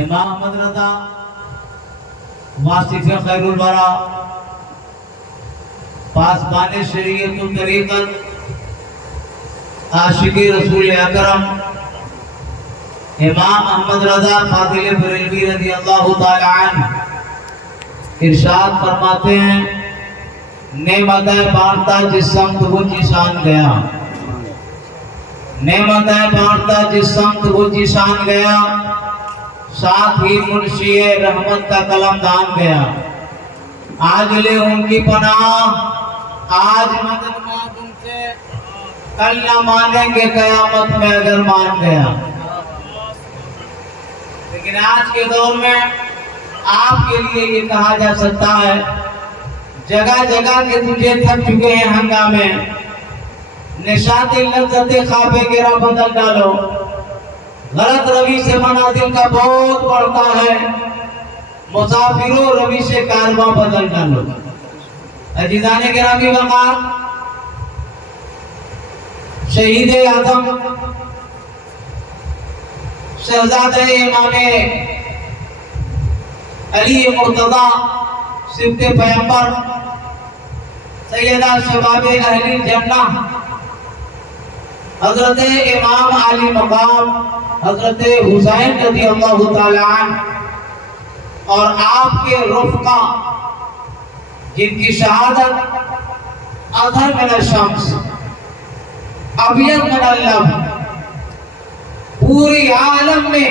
امام احمد رضا واصف خیر الورا پاسبان شریعت و طریقت عاشق رسول اکرم امام احمد رضا فاضل بریلوی رضی اللہ تعالی عنہ ارشاد فرماتے ہیں نعمتیں بانٹتا جس سمت وہ جیسان گیا، نعمتیں بانٹتا جس سمت وہ جیسان گیا، ساتھ ہی منشی رحمت کا قلم دان گیا۔ آج لے ان کی پناہ، آج مدد مانگ ان سے، کل نہ مانیں گے قیامت میں اگر مان گیا۔ لیکن آج کے دور میں آپ کے لیے یہ کہا جا سکتا ہے جگہ جگہ کے تجھے تھک چکے ہیں ہنگامے، نشاط لذت خواب گرا بدل ڈالو، غلط روی سے منازل کا بہت بڑھتا ہے، مسافروں روی سے کارواں بدل ڈالو۔ عزیزان گرامی وقار، شہید اعظم شہزادہ امام علی مرتضی صفت پیغمبر سیدہ شباب اہل الجنہ حضرت امام علی مقام حضرت حسین رضی اللہ تعالی عنہ اور آپ کے رفقا جن کی شہادت اظہر من الشمس ابیض من اللبن پوری عالم میں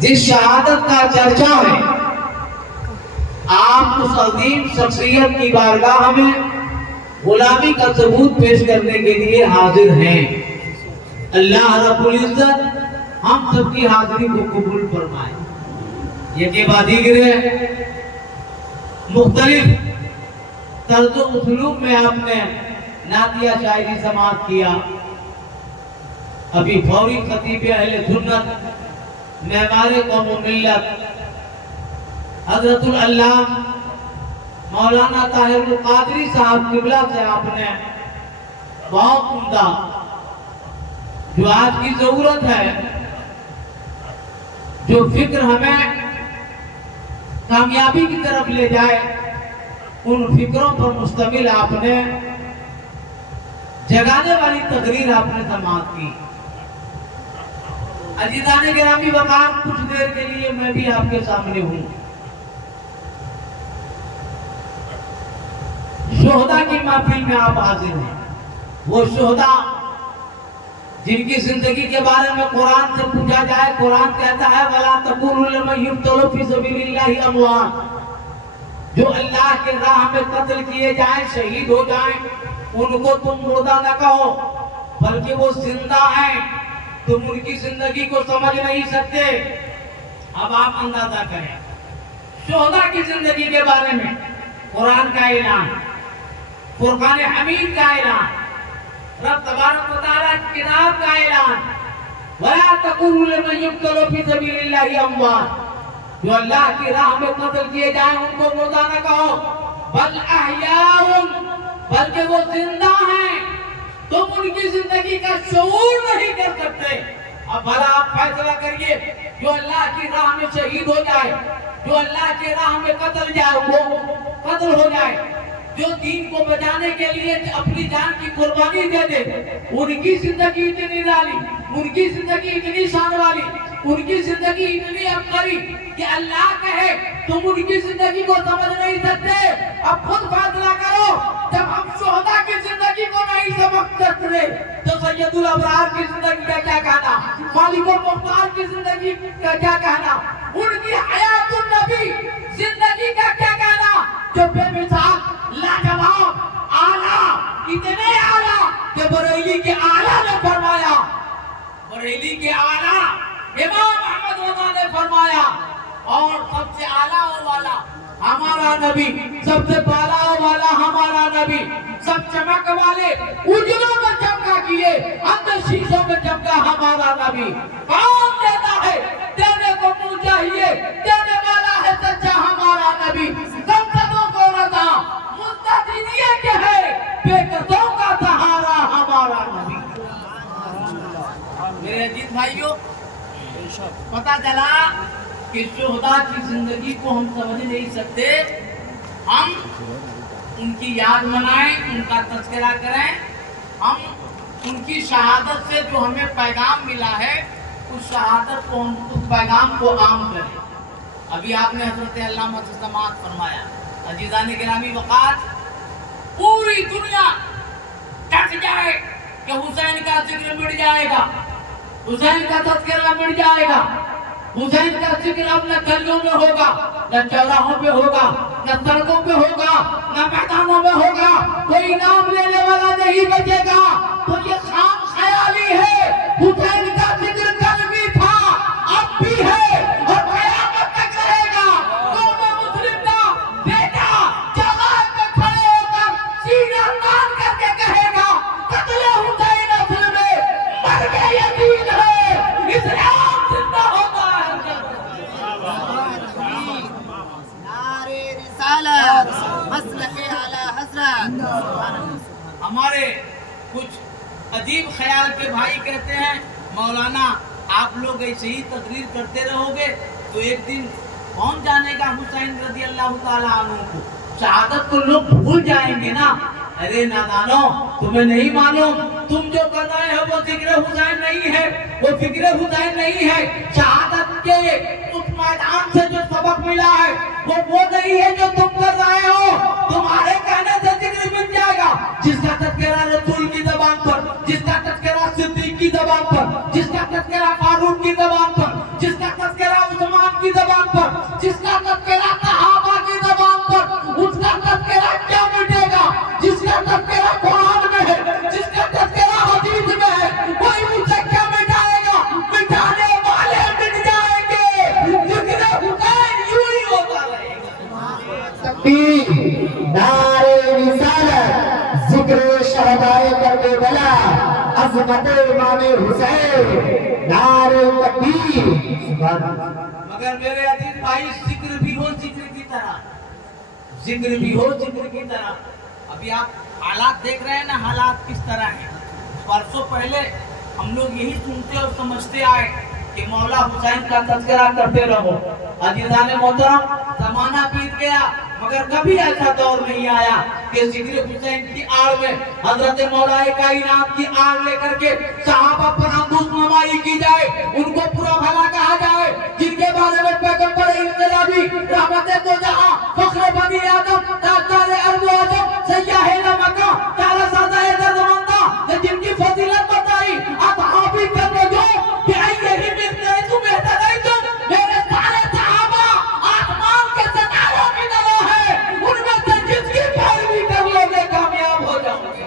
جس شہادت کا چرچا ہے، آپ اس عظیم شخصیت کی بارگاہ میں غلامی کا ثبوت پیش کرنے کے لیے حاضر ہیں۔ اللہ رب العزت ہم سب کی حاضری کو قبول فرمائے۔ یہ کہ بادیگرے مختلف طرز و اسلوب میں آپ نے نعتیہ شاعری سماعت کیا۔ ابھی فوری خطیب اہل سنت معمار قوم و ملت حضرت العلامہ مولانا طاہر القادری صاحب قبلہ سے آپ نے بہت عمدہ جو آج کی ضرورت ہے، جو فکر ہمیں کامیابی کی طرف لے جائے، ان فکروں پر مشتمل آپ نے جگانے والی تقریر آپ نے سماعت کی۔ عزیزان گرامی وقار، کچھ دیر کے لیے میں بھی آپ کے سامنے ہوں۔ شہداء کی محفل میں آپ حاضر ہیں، وہ شہداء جن کی زندگی کے بارے میں قرآن سے پوچھا جائے، قرآن کہتا ہے وَلَا تَقُولُوا لِمَن يُقْتَلُ فِي سَبِيلِ اللَّهِ أَمْوَاتٌ، جو اللہ کے راہ میں قتل کیے جائیں، شہید ہو جائیں، ان کو تم مردہ نہ کہو بلکہ وہ زندہ ہیں، تم ان کی زندگی کو سمجھ نہیں سکتے۔ اب آپ اندازہ کریں شہداء کی زندگی کے بارے میں قرآن کا اعلان، فرقان حمید کا اعلان، رب تبارک و تعالیٰ کی کتاب کا اعلان، وَلَا تَقُولُوا لِمَن يُقْتَلُ فِي سَبِيلِ اللَّهِ أَمْوَاتٌ، جو اللہ کی راہ میں قتل کیے جائیں ان کو مردہ نہ کہو بل احیاء، بلکہ وہ زندہ ہیں، تم ان کی زندگی کا شعور نہیں کر سکتے۔ اب بھلا آپ فیصلہ کریے، جو اللہ کی راہ میں شہید ہو جائے، جو اللہ کی راہ میں قتل ہو جائے، جو دین کو بچانے کے لیے اپنی جان کی قربانی دے دے، ان کی زندگی اتنی نرالی، ان کی زندگی اتنی شان والی، ان کی زندگی اتنی ابقری کہ اللہ کہے تم ان کی زندگی کو سمجھ نہیں سکتے۔ اب خود فیصلہ کرو، جب ہم شہداء کی زندگی کو نہیں سمجھ سکتے تو سید الابرار کی زندگی کا کیا کہنا، مالک المختار کی زندگی کا کیا کہنا، ان کی حیات النبی زندگی کا کیا کہنا، جو بے مثال لاجواب اعلیٰ، اتنے اعلیٰ کہ بریلی کے اعلیٰ نے فرمایا، بریلی کے اعلیٰ امام احمد رضا نے فرمایا، اور سب سے اعلیٰ والا ہمارا نبی، سب سے بالا والا ہمارا نبی، سب چمک والے اجلوں میں چمکا کیے، اندر شیشوں میں چمکا ہمارا نبی۔ کون دیتا ہے دینے کو منہ چاہیے، دینے والا ہے سچا ہمارا نبی۔ سنسدوں کو رضا مستدینیہ کے ہے، بے قصوں کا سہارا ہمارا نبی۔ میرے عزیز بھائیوں، پتا چلا کہ شہداء کی زندگی کو ہم سمجھ نہیں سکتے، ہم ان کی یاد منائیں، ان کا تذکرہ کریں، ہم ان کی شہادت سے جو ہمیں پیغام ملا ہے اس شہادت کو، اس پیغام کو عام کریں۔ ابھی آپ نے حضرت علامہ سماعت فرمایا، عزیزان گرامی وقات، پوری دنیا ڈٹ جائے کہ حسین کا ذکر مٹ جائے گا، حسین کا تذکرہ مٹ جائے گا، حسین کا ذکر اب نہ گلیوں میں ہوگا، نہ چوراہوں پہ ہوگا، نہ سڑکوں پہ ہوگا، نہ میدانوں میں ہوگا، کوئی نام لینے والا نہیں بچے گا۔ تو یہ خام خیالی ہے، حسین کا ذکر کل بھی تھا، اب بھی ہے اور قیامت تک رہے گا۔ قوم مسلم کا بیٹا جگہ پہ کھڑے ہو کر سینہ تان کر کے کہے گا، قتل حسین اصل میں مرگ یقین ہے، اسلام زندہ ہوتا ہے۔ ہمارے کچھ عجیب خیال کے بھائی کہتے ہیں مولانا آپ لوگ ایسے ہی تقریر کرتے رہو گے تو ایک دن کون جانے گا حسین رضی اللہ تعالیٰ عنہ کو، شہادت کو لوگ بھول جائیں گے نا۔ ارے نادانو، تمہیں نہیں معلوم، تم جو کر رہے ہو وہ ذکر حسین نہیں ہے، وہ فکر حسین نہیں ہے۔ شہادت کے اس میدان سے جو سبق ملا ہے وہ نہیں ہے جو تم کر رہے ہو۔ تمہارے کہنے سے ذکر مل جائے گا، جس کا تذکرہ رسول کی زبان پر، جس کا تذکرہ صدیق کی زبان پر، جس کا تذکرہ فاروق کی زبان پر، جس کا تذکرہ عثمان کی زبان پر، جس کا تذکرہ صحابہ کی زبان پر، اس کا تذکرہ کیا مٹے گا؟ جس کا تذکرہ قرآن میں ہے، جس کا تذکرہ حدیث میں ہے، کوئی مجھ سے کیا مٹائے گا؟ مٹانے والے مٹ جائیں گے، ذکر حسین یوں ہی ہوتا رہے گا۔ نعرے رسالت، ذکر شہدائے کربلا، عظمت امام حسین، نعرے تکبیر۔ مگر میرے عزیز بھائی، ذکر بھی ہو ذکر کی طرح، ذکر بھی ہو ذکر کی طرح۔ ابھی آپ حالات دیکھ رہے ہیں نا، حالات کس طرح ہیں۔ برسوں پہلے ہم لوگ یہی سنتے اور سمجھتے آئے کہ مولا حسین کا تذکرہ کرتے رہو۔ عزیزان محترم، زمانہ بیت گیا مگر کبھی ایسا دور نہیں آیا کہ ذکر حسین کی آڑ میں حضرت مولا کائنات کی آڑ لے کر کے صحابہ پر اندوس نمائی کی جائے، ان کو پورا بھلا کہا جائے، جن کے بارے میں پیغمبر انقلابی رحمت دو جہاں فخر بنی آدم تاجدار ارض و عجم سیاح مکہ تارا سازہ دردمندہ نے جن کی فضیلت بتائی، اصحابی کرنے جو کہ یہی ملتے تم احتدائی تم، میرے سارے صحابہ آسمان کے ستاروں کی طرح ہے، ان میں سے جس کی پیروی کر لو گے کامیاب ہو جاؤ گے،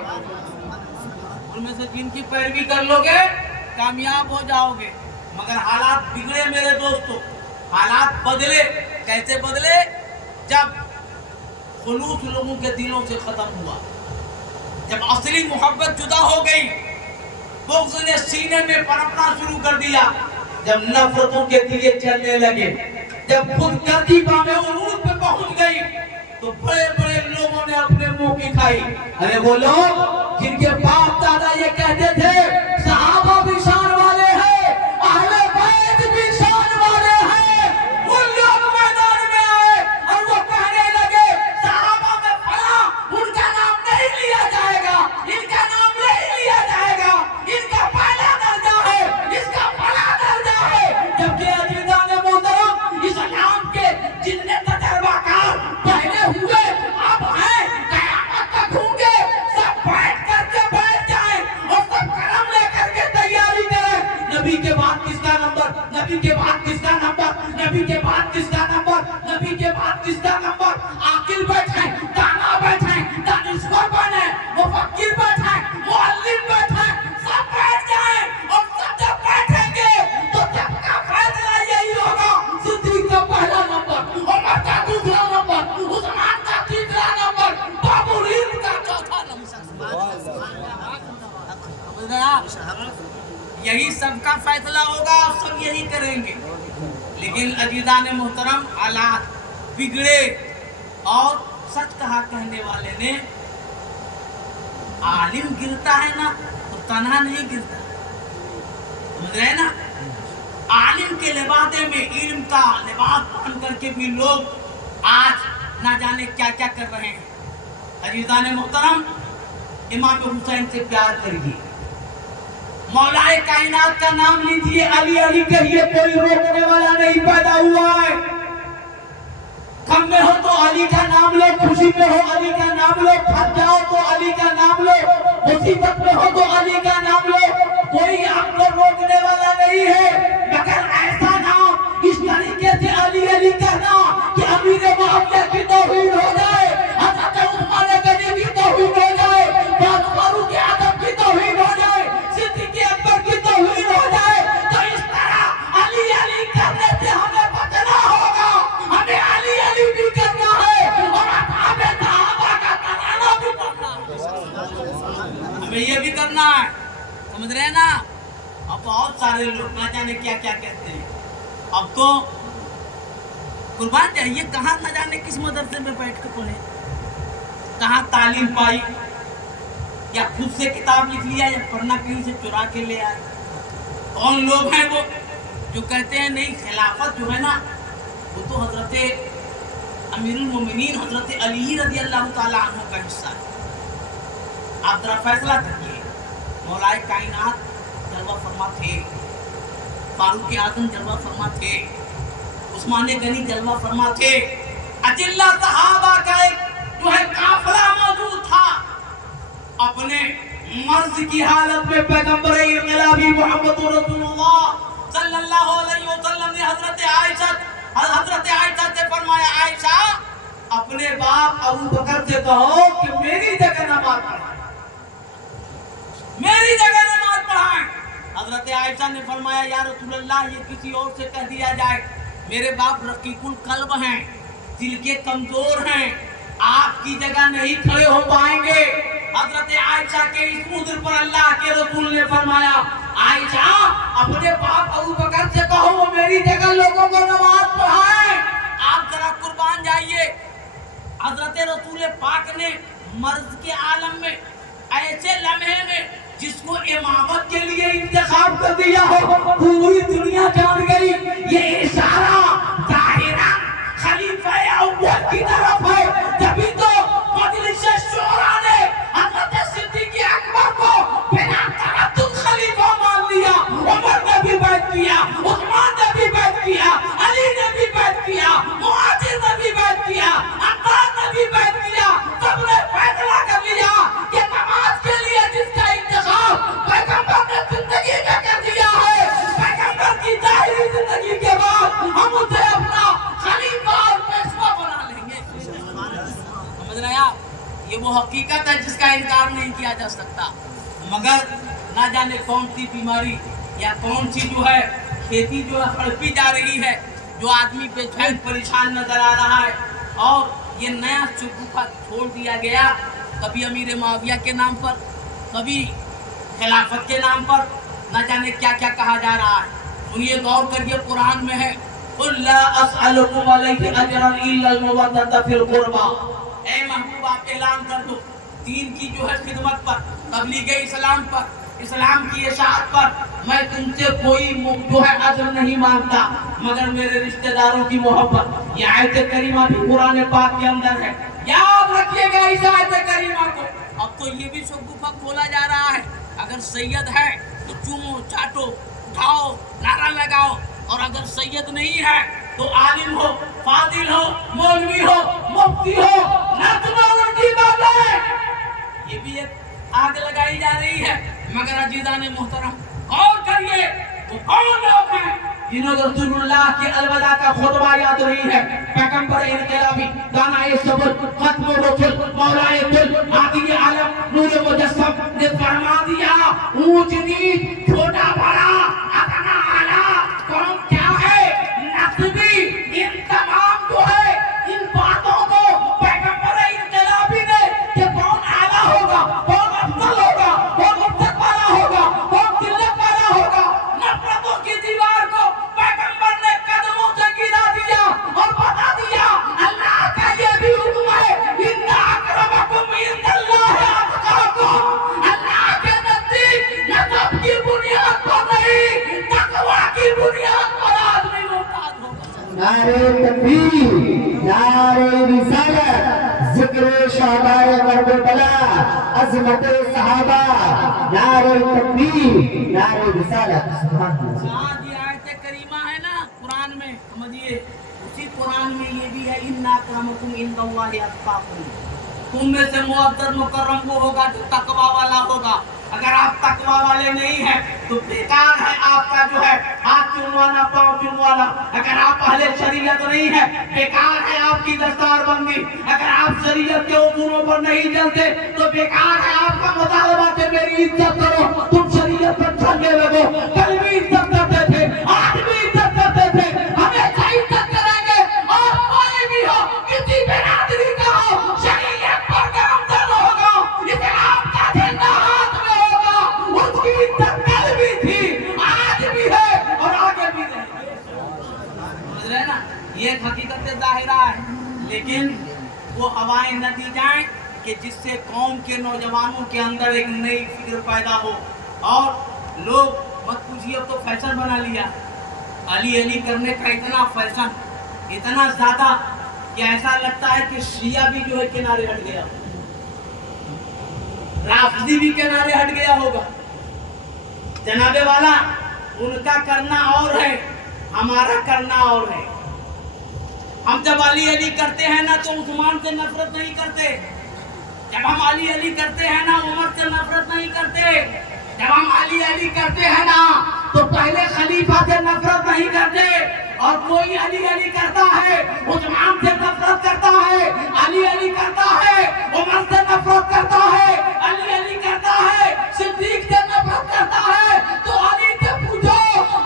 ان میں سے جن کی پیروی کر لو گے کامیاب ہو جاؤ گے۔ مگر حالات بگڑے میرے دوستو، حالات بدلے۔ کیسے بدلے؟ جب خلوص لوگوں کے دلوں سے ختم ہوا، جب اصلی محبت جدا ہو گئی، بغض نے سینے میں پنپنا شروع کر دیا، جب نفرتوں کے دیے چلنے لگے، جب خود گردی بام عروج پہ پہنچ گئی تو بڑے بڑے لوگوں نے اپنے منہ کی کھائی۔ ارے وہ لوگ جن کے باپ دادا یہ کہتے تھے صحابہ بھی شان والے ہیں، اہل بیت بھی شان والے ہیں، ان لوگ میدان میں آئے اور وہ کہنے لگے صحابہ میں فلاں ان کا نام نہیں لیا جائے گا، ان کا نام نہیں لیا جائے گا، ان کا پہلا درجہ ہے، اس کا پہلا درجہ ہے۔ جبکہ عزیزان محترم، اسلام کے جتنے تجربہ کار پہلے ہوئے اب ہیں، قیامت تک ہوں گے، سب بیٹھ کر کے بیٹھ جائیں اور سب قلم لے کر کے تیاری کریں۔ نبی کے بعد کس کا نمبر؟ نبی کے بعد کس کا نمبر؟ نبی کے بعد کس کا نمبر؟ نبی کے بعد کس کا نمبر؟ عاقل بیٹھیں، دانا بیٹھیں، دانشور بنیں، مفکر بیٹھیں، معلم بیٹھیں، سب بیٹھ جائیں اور سب جب بیٹھیں گے تو سب کا فیصلہ یہی ہوگا، صدیق کا پہلا نمبر، عمر کا دوسرا نمبر، عثمان کا تیسرا نمبر، بابولین کا چوتھا نمبر۔ یہی سب کا فیصلہ ہوگا، سب یہی کریں گے۔ لیکن عزیزان محترم، حالات بگڑے اور سچ کہا کہنے والے نے، عالم گرتا ہے نا تو تنہا نہیں گرتا، سمجھ رہے نا؟ عالم کے لبادے میں علم کا لباس پہن کر کے بھی لوگ آج نہ جانے کیا کیا کر رہے ہیں۔ عزیزان محترم، امام حسین سے پیار کریے، مولا کائنات کا نام لیجیے، علی علی کہیے، کوئی روکنے والا نہیں پیدا ہوا ہے۔ غم میں ہو تو علی کا نام لو، خوشی میں ہو علی کا نام لو، پھنس جاؤ تو علی کا نام لو، مصیبت میں ہو تو علی کا نام لو، کوئی آپ کو روکنے والا نہیں ہے، مگر ایسا نام اس طریقے سے علی علی کہنا کہ امیر معاویہ کی توہین ہو جائے، حضرت عثمان غنی کی توہین ہو جائے، فاروق اعظم کی توہین ہو جائے، صدیق اکبر کی توہین ہو جائے، تو اس طرح علی علی کرنے سے ہمیں بچنا ہوگا، ہمیں علی علی بھی کرنا ہے اور اصحاب صحابہ کا ترانہ بھی کرنا ہے، ہمیں یہ بھی کرنا ہے، سمجھ رہے ہیں نا؟ اب بہت سارے لوگ نہ جانے کیا کیا کہتے ہیں، اب تو قربان جائیے کہاں نہ جانے کس مدرسے میں بیٹھ کے پڑھے، کہاں تعلیم پائی، یا خود سے کتاب لکھ لیا یا پڑھنا کہیں سے چرا کے لے آئے۔ کون لوگ ہیں وہ جو کہتے ہیں نہیں خلافت جو ہے نا وہ تو حضرت امیر المومنین حضرت علی رضی اللہ تعالیٰ عنہ کا حصہ ہے۔ آپ ذرا فیصلہ کریے، مولا کائنات جلوہ فرما تھے، فاروق اعظم جلوہ فرما تھے، عثمان غنی جلوہ فرما تھے، اجلہ صحابہ کا ایک جو ہے قافلہ موجود تھا، اپنے مرض کی حالت میں پیغمبر انقلابی محمد رسول اللہ صلی اللہ علیہ وسلم نے حضرت عائشہ سے فرمایا، عائشہ اپنے باپ ابو بکر سے کہو کہ میری جگہ نماز پڑھائیں، میری جگہ نماز پڑھائیں۔ حضرت عائشہ نے فرمایا، یا رسول اللہ یہ کسی اور سے کہہ دیا جائے، میرے باپ رقیق القلب ہیں، دل کے کمزور ہیں، آپ کی جگہ نہیں کھڑے ہو پائیں گے۔ حضرت عائشہ کے اس عذر پر اللہ کے رسول نے فرمایا، عائشہ اپنے باپ ابو بکر سے کہو وہ میری جگہ لوگوں کو نماز پڑھائیں۔ آپ ذرا قربان جائیے، حضرت رسول پاک نے مرض کے عالم میں ایسے لمحے میں جس کو امامت کے لیے انتخاب کر دیا ہو، پوری دنیا جان گئی یہ اشارہ ظاہرا خلیفہ اول کی طرف ہے، جبھی تو مجلس شورا نے حضرت صدیق اکبر کو بنا تردد خلیفہ مان لیا، عمر نے بھی بیعت کیا، عثمان نے بھی بیعت کیا، علی نے بھی بیعت کیا، مہاجر نے بھی بیعت کیا، عباس نے بھی بیعت کیا، سب نے فیصلہ کر لیا کہ نماز کے لیے جس کا انتخاب پیغمبر نے زندگی میں کر دیا ہے، پیغمبر کی ظاہری زندگی کے بعد ہم اسے اپنا خلیفہ اور پیشوا بنا لیں گے۔ سمجھ رہے ہیں آپ؟ یہ وہ حقیقت ہے جس کا انکار نہیں کیا جا سکتا، مگر نہ جانے کون سی بیماری یا کون سی جو ہے کھیتی جو ہے ہڑپی جا رہی ہے، جو آدمی بے چین پریشان نظر آ رہا ہے، اور یہ نیا شگوفہ چھوڑ دیا گیا، کبھی امیر معاویہ کے نام پر، کبھی خلافت کے نام پر، نہ جانے کیا کیا کہا جا رہا ہے۔ سنیے، غور کریے، قرآن میں ہے قُلْ لَا أَسْأَلُكُمْ عَلَيْهِ أَجْرًا إِلَّا الْمَوَدَّةَ فِي الْقُرْبَى، اے محبوب آپ اعلان کر دو دین کی جو ہے خدمت پر، تبلیغ اسلام پر، اسلام کی اشاعت پر میں تم سے کوئی جو ہے اجر نہیں مانگتا مگر میرے رشتہ داروں کی محبت۔ یہ آیت کریمہ بھی قرآن پاک کے اندر ہے، یاد رکھیے گا اس آیت کریمہ کو۔ اب تو یہ بھی شگوفہ کھولا جا رہا ہے، اگر سید ہے تو چومو چاٹو اٹھاؤ نعرہ لگاؤ، اور اگر سید نہیں ہے تو عالم ہو، فاضل ہو، مولوی ہو، مفتی ہو، نہ سنو ان کی باتیں۔ یہ بھی ایک آگ لگائی جا رہی ہے، مگر عزیزان محترم غور کریے، وہ کون لوگ ہیں جنہوں نے رسول اللہ کے الوداع کا خطبہ یاد نہیں ہے، پیغمبر انقلابی، دانائے صبر، ختم رسل، مولائے کل، ہادی عالم، نور مجسم نے فرما دیا، اونچ نیچ، چھوٹا بڑا، ادنا اعلیٰ، کون کیا ہے، نسبی، ان تمام جو ہے ان باتوں کو پیغمبر انقلابی نے کہ کون اعلیٰ ہوگا، کون افضل ہوگا، کون عزت والا ہوگا، کون ذلت والا ہوگا، نفرتوں کی دیوار کو پیغمبر نے قدموں سے گرا دیا اور بتا دیا اللہ کا یہ بھی حکم ہے، ان اکرمکم عند اللہ اتقاکم، اللہ کے نزدیک نسب کی بنیاد پر نہیں نعرے تکبیر نعرے رسالت ذکر شہدائے کربلا عظمت صحابہ نعرے تکبیر نعرے رسالت سبحان اللہ. جہاں یہ آیت کریمہ ہے نا قرآن میں سمجھیے اسی قرآن میں یہ بھی ہے اِنَّ أَكْرَمَكُمْ عِندَ اللَّهِ أَتْقَاكُمْ. تم میں سے معزز مکرم وہ ہوگا جو تقوی والا ہوگا. اگر آپ تقوی والے نہیں ہیں تو بیکار ہے آپ کا جو ہے ہاتھ چنوانا پاؤں چنوانا. اگر آپ اہل شریعت نہیں ہیں بیکار ہے آپ کی دستار بندی. اگر آپ شریعت کے اصولوں پر نہیں چلتے تو بیکار ہے آپ کا مطالبہ کہ میری عزت کرو. تم شریعت پر چلنے لگو. کل بھی عزت کرتے تھے آج بھی عزت کرتے تھے ہمیشہ عزت کریں گے. اور کوئی بھی ہو کسی برادری کا ہو شریعت پر کام ہوگا اسلام کا جھنڈا ہاتھ میں ہوگا. اس کی عزت کل بھی تھی آج بھی ہے اور آگے بھی رہے گی. سمجھ رہے نا یہ ایک حقیقت ظاہرہ ہے. لیکن وہ ہوائیں نہ دی جائیں کہ جس سے قوم کے نوجوانوں کے اندر ایک نئی فکر پیدا ہو. اور لوگ مت پوچھیے اب تو فیشن بنا لیا علی علی کرنے کا. اتنا فیشن اتنا زیادہ کہ ایسا لگتا ہے کہ شیعہ بھی جو ہے کنارے ہٹ گیا رافضی بھی کنارے ہٹ گیا ہوگا. جناب والا ان کا کرنا اور ہے ہمارا کرنا اور ہے. ہم جب علی علی کرتے ہیں نا تو عثمان سے نفرت نہیں کرتے. جب ہم علی علی کرتے ہیں نا عمر سے نفرت نہیں کرتے. جب ہم علی علی کرتے ہیں نا تو پہلے خلیفہ سے نفرت نہیں کرتے. اور کوئی علی علی کرتا ہے عثمان سے نفرت کرتا ہے علی علی کرتا ہے عمر سے نفرت کرتا ہے علی علی کرتا ہے صدیق سے نفرت کرتا ہے. تو علی سے پوچھو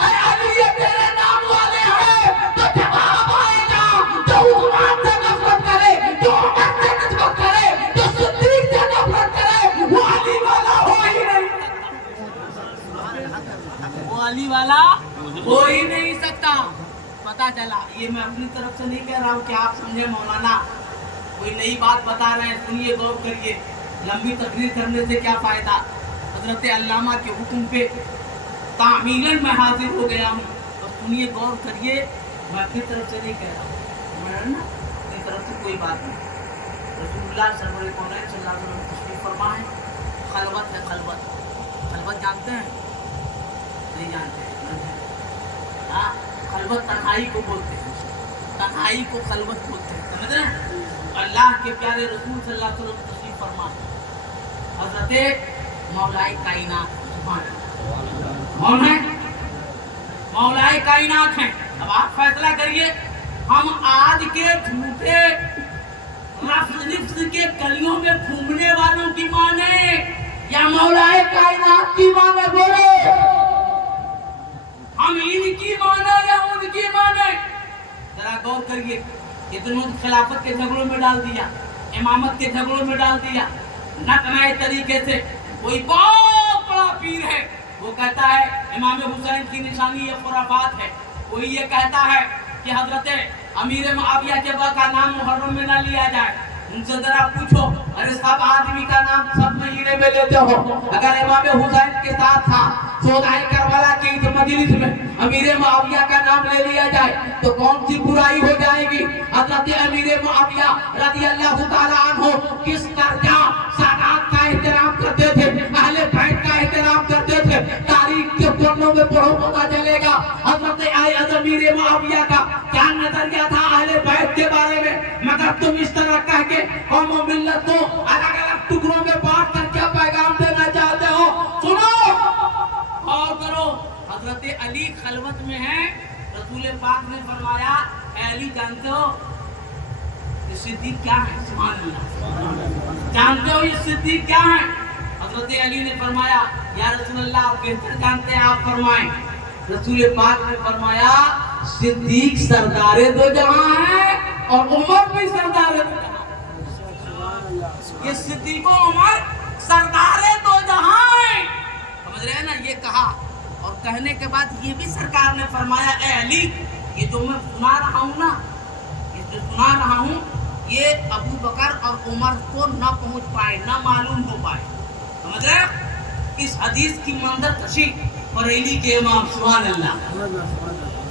اے علی یہ تیرے نام والے ہیں تو جواب آئے گا. جو عثمان سے نفرت کرے جو عمر سے نفرت کرے جو صدیق سے نفرت کرے وہ علی والا ہو ہی نہیں وہ علی والا ہو ہی نہیں سکتا. پتا چلا یہ میں اپنی طرف سے نہیں کہہ رہا ہوں کہ آپ سمجھے مولانا کوئی نئی بات بتا رہے ہیں. سنیے غور کریے. لمبی تقریر کرنے سے کیا فائدہ. حضرت علامہ کے حکم پہ تعمیلاً میں حاضر ہو گیا ہوں. اور سنیے غور کریے میں اپنی طرف سے نہیں کہہ رہا ہوں نا اپنی طرف سے کوئی بات نہیں. رسول اللہ صلی اللہ علیہ وسلم تشریف فرمائے. خلوت ہے خلوت. خلوت جانتے ہیں نہیں جانتے ہاں خلوت تنہائی کو بولتے ہیں. تنہائی کو خلوت بولتے ہیں. سمجھ رہے ہیں. اللہ کے پیارے رسول صلی اللہ علیہ وسلم تشریف فرما حضرت مولائے کائنات کون ہے مولائے کائنات ہیں. اب آپ فیصلہ کریے ہم آج کے جھوٹے لفظ کے گلیوں میں گھومنے والوں کی مانے یا مولائے کائنات کی مانے. بولے ہم ان کی مانے یا ان کی مانے. ذرا غور کریے. اتنوں خلافت کے جھگڑوں میں ڈال دیا امامت کے جھگڑوں میں ڈال دیا. نئے طریقے سے کوئی بہت بڑا پیر ہے وہ کہتا ہے امام حسین کی نشانی یہ خرافات ہے. کوئی یہ کہتا ہے کہ حضرت امیر معاویہ کے کا نام محرم میں نہ لیا جائے. ان سے ذرا پوچھو ارے سب آدمی کا نام سب مہینے میں لیتے ہو. اگر امام حسین کے ساتھ تھا شہدائے کربلا کی اس مجلس میں امیر معاویہ کا نام لے لیا جائے تو کون سی برائی ہو جائے گی. حضرت امیر معاویہ رضی اللہ تعالیٰ عنہ کس درجہ سادات کا احترام کرتے تھے اہل بیت کا احترام کرتے تھے. تاریخ کے پڑھوں میں پڑھو پتا چلے گا حضرت امیر معاویہ کا کیا نظریہ تھا اہل بیت کے بارے میں. مگر تم اس طرح کہہ کے قوم و ملت کو الگ الگ ٹکڑوں میں بانٹ کر کیا پیغام دینا چاہتے ہو. سنو اور کرو. حضرت علی خلوت میں ہیں. رسول پاک نے فرمایا اے علی جانتے ہو یہ صدیق کیا ہے. سبحان اللہ. جانتے ہو یہ صدیق کیا ہے. حضرت علی نے فرمایا یا رسول اللہ آپ بہتر جانتے ہیں آپ فرمائیں. رسول پاک نے فرمایا صدیق سردار دو جہاں ہے اور عمر بھی سردار دو جہاں. یہ صدیق و عمر سردار دو جہاں ہیں. سمجھ رہے ہیں نا. یہ کہا اور کہنے کے بعد یہ بھی سرکار نے فرمایا اے علی یہ جو میں سنا رہا ہوں نا یہ جو سنا رہا ہوں یہ ابو بکر اور عمر کو نہ پہنچ پائے نہ معلوم ہو پائے. سمجھ رہے ہیں. اس حدیث کی منظر کشی بریلی کے امام سبحان اللہ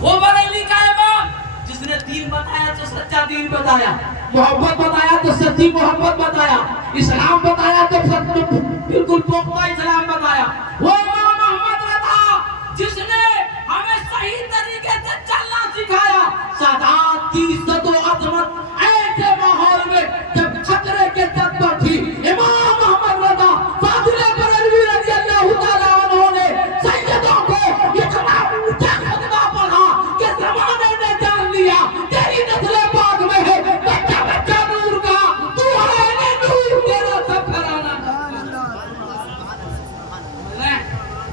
وہ بریلی کا امام جس نے دین بتایا تو سچا دین بتایا، محبت بتایا تو سچی محبت بتایا، اسلام بتایا تو بالکل پختہ اسلام بتایا۔ وہ امام احمد رضا جس نے ہمیں صحیح طریقے سے چلنا سکھایا، سادات کی عزت و عظمت ایسے ماحول میں جب خطرے کے سر پر تھی، امام احمد رضا فاضل بریلوی رضی اللہ تعالیٰ عنہ نے سیدوں کو اتنا اونچا خطبہ پڑھا کہ زمانے نے جان لیا تیری نسل پاک میں ہے بچہ بچہ نور کا، تو ہے نور تیرا سب گھرانہ۔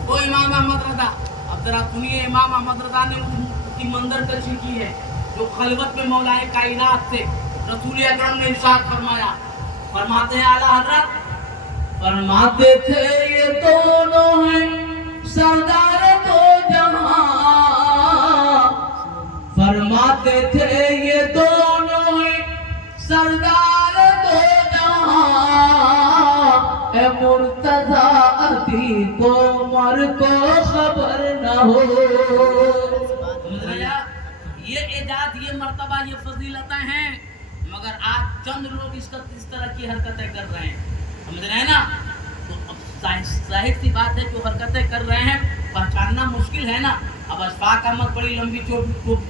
وہ امام احمد رضا، اب ذرا سنیے امام احمد رضا نے ان کی منظر کشی کی ہے جو خلوت میں مولا کائنات سے رسول اکرم نے ارشاد فرمایا، فرماتے ہیں اعلیٰ حضرت، فرماتے تھے یہ دونوں ہیں سردار دو جہاں، فرماتے تھے یہ دونوں ہیں سردار دو جہاں، اے مرتضیٰ عتیق کو عمر کو خبر نہ ہو۔ یہ اعجاز، یہ مرتبہ، یہ فضیلتیں ہیں، مگر آج چند لوگ اس طرح کی حرکتیں کر رہے ہیں، سمجھ رہے ہیں نا؟ تو اب ظاہر سی بات ہے جو حرکتیں کر رہے ہیں پہچاننا مشکل ہے نا۔ اب اشفاق احمد بڑی لمبی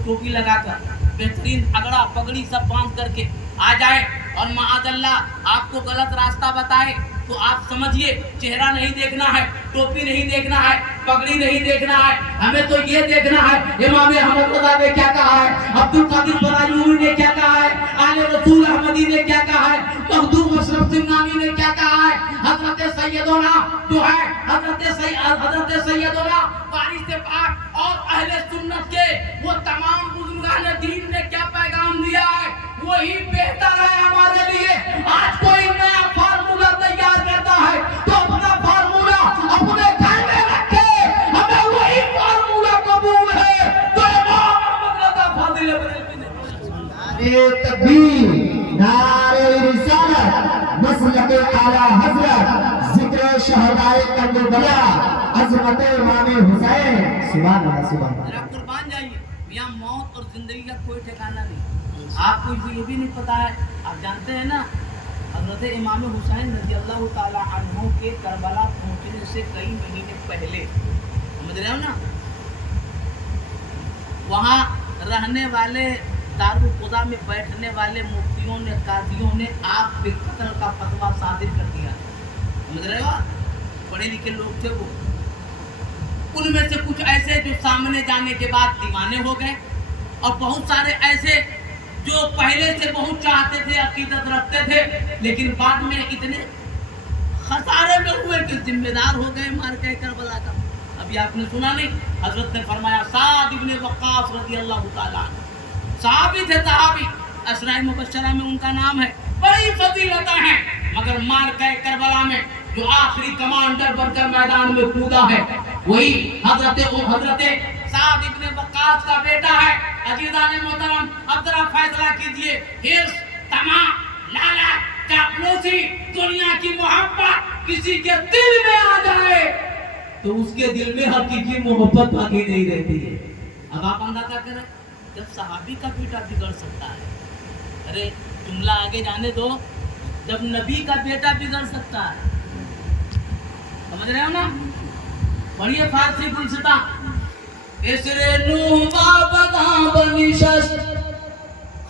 ٹوپی لگا کر، بہترین اگڑا پگڑی سب باندھ کر کے آ جائے اور معاذ اللہ آپ کو غلط راستہ بتائے تو آپ سمجھیے چہرہ نہیں دیکھنا ہے، ٹوپی نہیں دیکھنا ہے، پگڑی نہیں دیکھنا ہے، ہمیں تو یہ دیکھنا ہے امام احمد رضا نے کیا کہا ہے، عبد القادر برایوری نے کیا کہا ہے، آل رسول احمدی نے کیا کہا ہے، مخدوم اشرف سنگامی نے کیا کہا ہے، حضرت سیدنا جو ہے حضرت سیدنا وارث پاک اور اہل سنت کے وہ تمام بزرگان دین نے کیا پیغام دیا ہے، وہی بہتر ہے ہمارے لیے۔ آج کوئی نیا فارمولہ تیار کرتا ہے تو اپنا فارمولہ اپنے گھر میں رکھے، ہمیں وہی فارمولہ قبول ہے جو امام احمد رضا فاضل بریلوی نے۔ نعرہ تکبیر، نعرہ رسالت، مسلک اعلیٰ حضرت، ذکر شہدائے کربلا، عظمت امام حسین، سبحان اللہ سبحان اللہ۔ ذرا قربان جائیے، یہاں موت اور زندگی کا کوئی ٹھکانہ نہیں۔ آپ کو یہ بھی نہیں پتا ہے، آپ جانتے ہیں نا حضرت امام حسین رضی اللہ تعالی عنہ کے کربلا پہنچنے سے کئی مہینے پہلے، سمجھ رہے ہو نا، وہاں رہنے والے دارالقضا میں بیٹھنے والے مفتیوں نے، قاضیوں نے آپ کے قتل کا فتویٰ صادر کر دیا، سمجھ رہے ہو؟ پڑھے لکھے لوگ تھے وہ، ان میں سے کچھ ایسے جو سامنے جانے کے بعد دیوانے ہو گئے، اور بہت سارے ایسے جو پہلے سے بہت چاہتے تھے، عقیدت رکھتے تھے، لیکن بعد میں اتنے خسارے میں ہوئے کہ ذمہ دار ہو گئے معرکہ کربلا کا۔ ابھی آپ نے سنا نہیں، حضرت نے فرمایا سعد ابن وقاص رضی اللہ تعالیٰ عنہ، صحابی تھے، صحابی، عشرہ مبشرہ میں ان کا نام ہے، بڑی فضیلتیں ہیں، مگر معرکہ کربلا میں جو آخری کمانڈر بن کر میدان میں کودا ہے وہی حضرت سعد ابن وقاص کا بیٹا ہے۔ عزیزان محترم، اب ذرا فیصلہ کیجئے، حرص، طمع، لالچ، چاپلوسی، دنیا کی محبت کسی کے دل میں آ جائے تو اس کے دل میں حقیقی محبت باقی نہیں رہتی ہے۔ اب آپ اندازہ کریں، جب صحابی کا بیٹا بگڑ سکتا ہے، ارے جملہ آگے جانے دو، جب نبی کا بیٹا بگڑ سکتا ہے، سمجھ رہے ہو نا؟ پڑھیے فارسی گلستہ، اسرے نوح بابداں بنشست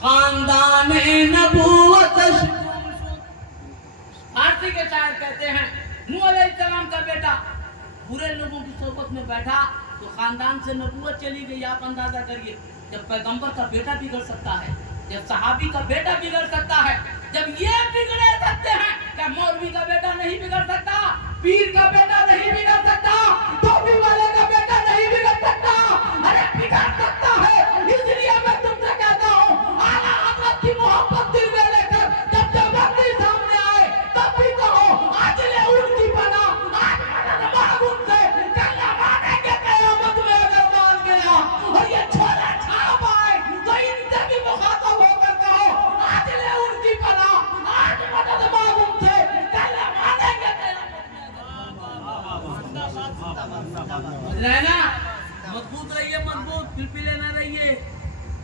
خاندان نبوت، فارسی کے شاعر کہتے ہیں نوح علیہ السلام کا بیٹا برے لوگوں کی صحبت میں بیٹھا تو خاندان سے نبوت چلی گئی۔ آپ اندازہ کریے، جب پیغمبر کا بیٹا بگڑ سکتا ہے، جب صحابی کا بیٹا بگڑ سکتا ہے، جب یہ بگڑے سکتے ہیں، کیا مولوی کا بیٹا نہیں بگڑ سکتا؟ پیر کا بیٹا نہیں بگڑ سکتا؟ ٹوپی والے کا بیٹا نہیں بگڑ سکتا؟ ارے بگڑ سکتا ہے۔ اس لیے میں تم سے کہتا ہوں، اعلیٰ حضرت کی محبت دل میں لے کر جب جبردی سامنے آئے تب بھی کہو آج لے ان کی پناہ، آج مدد مانگ ان سے، کل زمانے کے قیامت میں اگر مان گیا اور یہ چھوڑے چھاپ آئے تو ان سے بھی مخاطب ہو کر کہو آج لے ان کی پناہ، آج مدد مانگ ان سے، کل زمانے کے قیامت میں اگر مان گیا۔